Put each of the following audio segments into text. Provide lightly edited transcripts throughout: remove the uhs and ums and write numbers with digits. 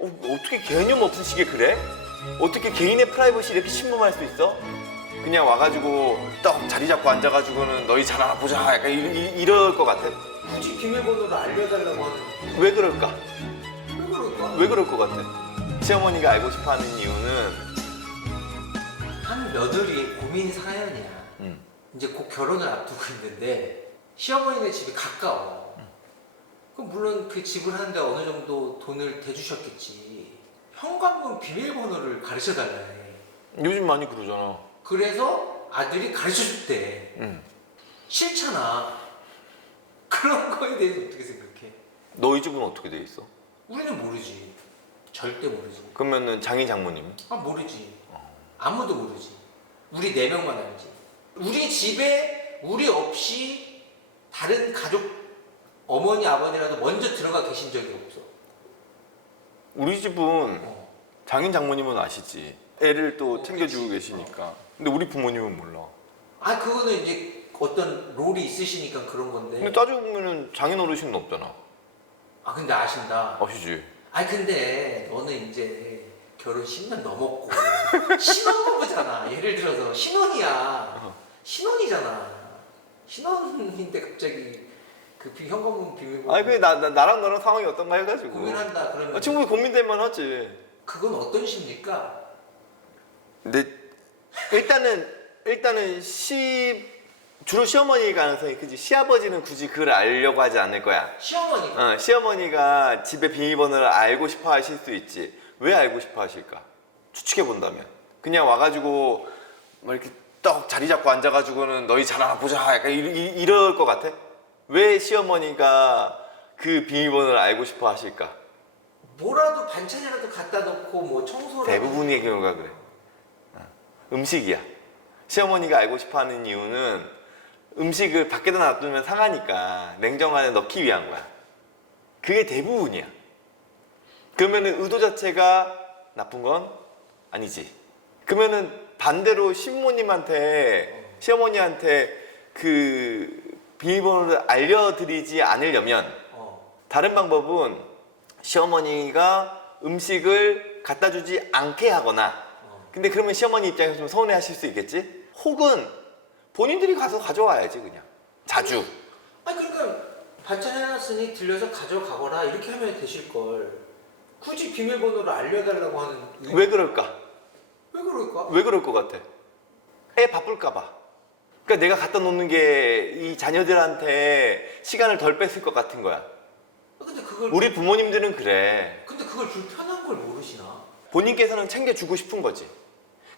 어떻게 개념 없으시게 그래? 어떻게 개인의 프라이버시 이렇게 침범할 수 있어? 그냥 와가지고 딱 자리 잡고 앉아가지고는 너희 잘 알아보자 약간 이럴 것 같아? 굳이 비밀번호를 알려달라고 하는. 왜 그럴까? 왜 그럴까? 왜 그럴 것 같아? 시어머니가 알고 싶어하는 이유는 한 며느리의 고민 사연이야. 이제 곧 결혼을 앞두고 있는데 시어머니네 집이 가까워. 그럼 물론 그 집을 하는데 어느 정도 돈을 대주셨겠지. 현관문 비밀번호를 가르쳐달라 해. 요즘 많이 그러잖아. 그래서 아들이 가르쳐줬대. 싫잖아. 그런 거에 대해서 어떻게 생각해? 너희 집은 어떻게 돼 있어? 우리는 모르지. 절대 모르지. 그러면은 장인 장모님? 모르지. 아무도 모르지. 우리 4명만 알지. 우리 집에 우리 없이 다른 가족 어머니 아버지라도 먼저 들어가 계신 적이 없어. 우리 집은 장인 장모님은 아시지. 애를 또 챙겨주고 그치. 계시니까. 근데 우리 부모님은 몰라. 그거는 이제 어떤 롤이 있으시니까 그런 건데. 근데 따지고 보면은 장인 어르신은 없잖아. 근데 아신다. 아시지? 근데 너는 이제 결혼 10년 넘었고 신혼부부잖아. 예를 들어서 신혼이야. 신혼이잖아. 신혼인데 갑자기 그 현관문 비밀번호. 아니 나랑 너랑 상황이 어떤가 해가지고. 고민한다 그러면. 충분히 고민될 만하지. 그건 어떤 시입니까? 근데 일단은 주로 시어머니 가능성이 크지. 시아버지는 굳이 그걸 알려고 하지 않을 거야. 시어머니가. 시어머니가 집에 비밀번호를 알고 싶어 하실 수 있지. 왜 알고 싶어 하실까? 추측해 본다면 그냥 와가지고 막 이렇게 떡 자리 잡고 앉아가지고는 너희 잘 알아보자 약간 이럴 것 같아? 왜 시어머니가 그 비밀번호를 알고 싶어 하실까? 뭐라도 반찬이라도 갖다 놓고 뭐 청소를. 대부분의 경우가 그래. 음식이야. 시어머니가 알고 싶어 하는 이유는 음식을 밖에다 놔두면 상하니까 냉장 안에 넣기 위한 거야. 그게 대부분이야. 그러면은 의도 자체가 나쁜 건 아니지. 그러면은 반대로 시어머니한테 그 비밀번호를 알려드리지 않으려면 다른 방법은 시어머니가 음식을 갖다 주지 않게 하거나, 근데 그러면 시어머니 입장에서 좀 서운해 하실 수 있겠지? 혹은 본인들이 가서 가져와야지 그냥 자주. 그러니까 반찬 해놨으니 들려서 가져가거라 이렇게 하면 되실걸. 굳이 비밀번호를 알려달라고 하는. 왜 그럴까? 왜 그럴까? 왜 그럴 것 같아? 애 바쁠까 봐. 그러니까 내가 갖다 놓는 게 이 자녀들한테 시간을 덜 뺐을 것 같은 거야. 근데 그걸. 우리 부모님들은 그래. 근데 그걸 불편한 걸 모르시나? 본인께서는 챙겨주고 싶은 거지.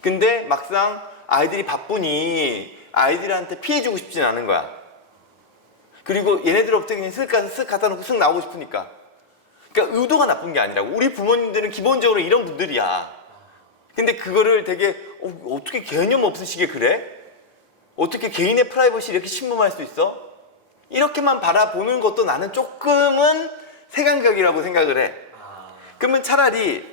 근데 막상 아이들이 바쁘니 아이들한테 피해주고 싶진 않은 거야. 그리고 얘네들부터 그냥 쓱 가서 쓱 갖다 놓고 쓱 나오고 싶으니까. 그러니까 의도가 나쁜 게 아니라고. 우리 부모님들은 기본적으로 이런 분들이야. 근데 그거를 되게 어떻게 개념 없으시게 그래? 어떻게 개인의 프라이버시 이렇게 침범할 수 있어? 이렇게만 바라보는 것도 나는 조금은 색안경이라고 생각을 해. 그러면 차라리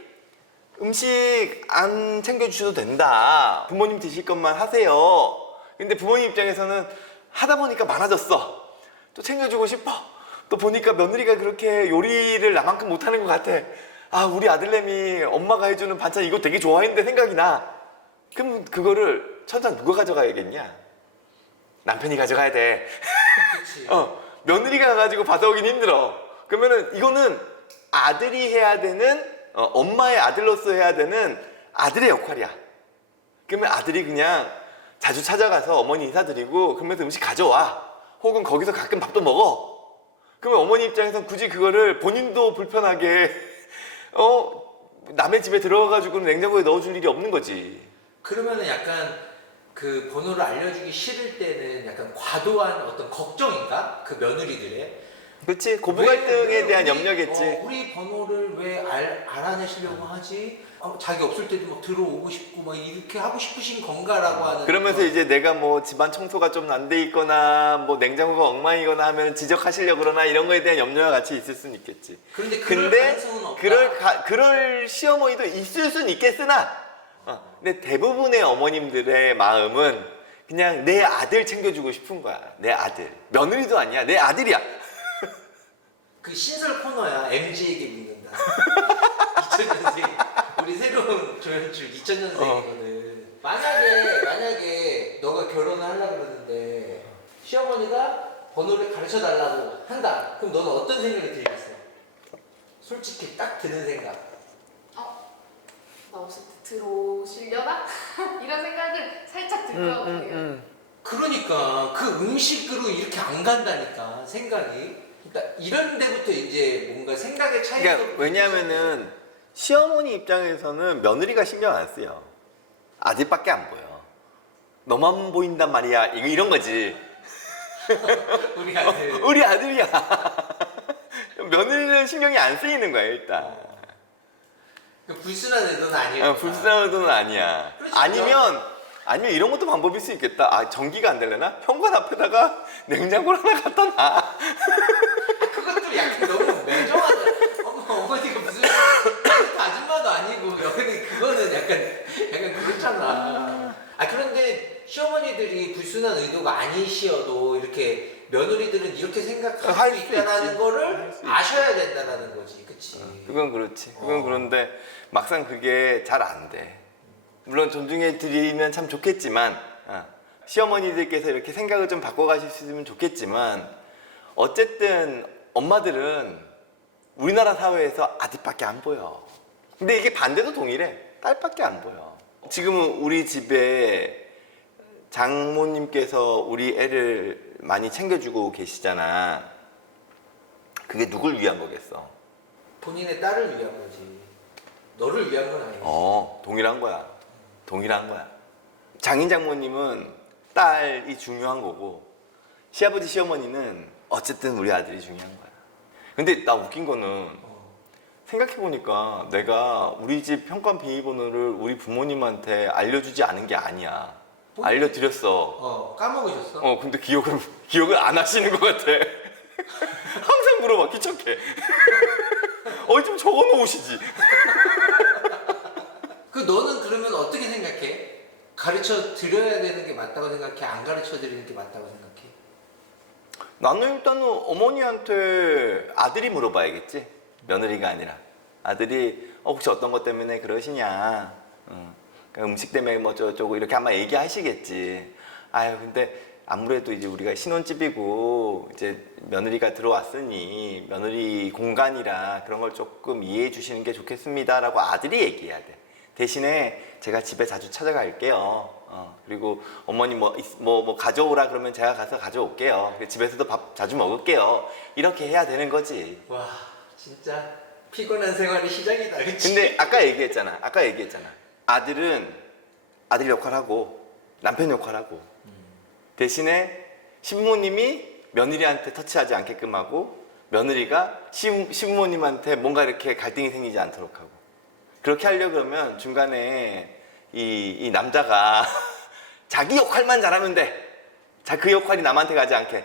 음식 안 챙겨주셔도 된다. 부모님 드실 것만 하세요. 근데 부모님 입장에서는 하다 보니까 많아졌어. 또 챙겨주고 싶어. 또 보니까 며느리가 그렇게 요리를 나만큼 못하는 것 같아. 우리 아들내미 엄마가 해주는 반찬 이거 되게 좋아했는데 생각이 나. 그럼 그거를 천장 누가 가져가야겠냐? 남편이 가져가야 돼. 그치. 며느리가 가가지고 받아오긴 힘들어. 그러면은 이거는 아들이 해야 되는, 엄마의 아들로서 해야 되는 아들의 역할이야. 그러면 아들이 그냥 자주 찾아가서 어머니 인사드리고 그러면서 음식 가져와. 혹은 거기서 가끔 밥도 먹어. 그러면 어머니 입장에선 굳이 그거를 본인도 불편하게 남의 집에 들어가가지고는 냉장고에 넣어줄 일이 없는 거지. 그러면은 약간 그 번호를 알려주기 싫을 때는 약간 과도한 어떤 걱정인가? 그 며느리들의. 그렇지. 고부 갈등에 대한 염려겠지. 우리 번호를 왜 알아내시려고 하지? 자기 없을 때도 막 들어오고 싶고 막 이렇게 하고 싶으신 건가라고 하는. 그러면서 이제 내가 뭐 집안 청소가 좀 안 돼 있거나 뭐 냉장고가 엉망이거나 하면 지적하시려고 그러나 이런 거에 대한 염려가 같이 있을 수는 있겠지. 그런데 그럴 가능성은 없다. 그럴 시어머니도 있을 수는 있겠으나 근데 대부분의 어머님들의 마음은 그냥 내 아들 챙겨주고 싶은 거야. 내 아들. 며느리도 아니야. 내 아들이야. 그 신설 코너야. MG에게 묻는다. 2000 2000년생이거든. 만약에 너가 결혼을 하려고 그러는데 시어머니가 번호를 가르쳐 달라고 한다. 그럼 너는 어떤 생각이 들겠어? 솔직히 딱 드는 생각. 나 혹시 들어오시려나? 이런 생각을 살짝 들 것 같아요. 그러니까 그 음식으로 이렇게 안 간다니까 생각이. 그러니까 이런 데부터 이제 뭔가 생각의 차이가. 그러니까 왜냐하면은 시어머니 입장에서는 며느리가 신경 안 쓰여. 아들밖에 안 보여. 너만 보인단 말이야. 이런 거지. 우리 아들. 우리 아들이야. 며느리는 신경이 안 쓰이는 거야 일단. 그 불순한 의도는 아니에요. 불쌍한 의도는 아니야. 그렇죠. 아니면 이런 것도 방법일 수 있겠다. 아 전기가 안 되려나? 현관 앞에다가 냉장고를 하나 갖다 놔. 그것도 약간 너무 매정하다. 어머니가 무슨 아줌마도 아니고 여기 그거는 약간 그렇잖아. 그런데 시어머니들이 불순한 의도가 아니시어도 이렇게 며느리들은 이렇게 생각할 할 수 수 있다는 있지. 거를 할 수 있지. 아셔야 된다는 거지, 그치? 그건 그렇지. 그건 그런데 막상 그게 잘 안 돼. 물론 존중해 드리면 참 좋겠지만 시어머니들께서 이렇게 생각을 좀 바꿔가실 수 있으면 좋겠지만 어쨌든 엄마들은 우리나라 사회에서 아들밖에 안 보여. 근데 이게 반대도 동일해. 딸밖에 안 보여. 지금은 우리 집에 장모님께서 우리 애를 많이 챙겨주고 계시잖아. 그게 누굴 위한 거겠어? 본인의 딸을 위한 거지. 너를 위한 건 아니지. 동일한 거야. 동일한 거야. 장인 장모님은 딸이 중요한 거고 시아버지 시어머니는 어쨌든 우리 아들이 중요한 거야. 근데 나 웃긴 거는 생각해보니까 내가 우리 집 현관 비밀번호를 우리 부모님한테 알려주지 않은 게 아니야. 알려드렸어. 까먹으셨어? 근데 기억을 안 하시는 것 같아. 항상 물어봐, 귀찮게. 좀 적어 놓으시지. 너는 그러면 어떻게 생각해? 가르쳐 드려야 되는 게 맞다고 생각해? 안 가르쳐 드리는 게 맞다고 생각해? 나는 일단은 어머니한테 아들이 물어봐야겠지. 며느리가 아니라. 아들이 혹시 어떤 것 때문에 그러시냐. 그러니까 음식 때문에 뭐 저쩌고 이렇게 아마 얘기하시겠지. 근데 아무래도 이제 우리가 신혼집이고 이제 며느리가 들어왔으니 며느리 공간이라 그런 걸 조금 이해해 주시는 게 좋겠습니다라고 아들이 얘기해야 돼. 대신에 제가 집에 자주 찾아갈게요. 그리고 어머니 뭐 가져오라 그러면 제가 가서 가져올게요. 집에서도 밥 자주 먹을게요. 이렇게 해야 되는 거지. 와, 진짜 피곤한 생활이 시작이다, 그치? 근데 아까 얘기했잖아. 아들은 아들 역할하고 남편 역할하고 대신에 시부모님이 며느리한테 터치하지 않게끔 하고 며느리가 시부모님한테 뭔가 이렇게 갈등이 생기지 않도록 하고 그렇게 하려고 그러면 중간에 이 남자가 자기 역할만 잘하면 돼. 그 역할이 남한테 가지 않게.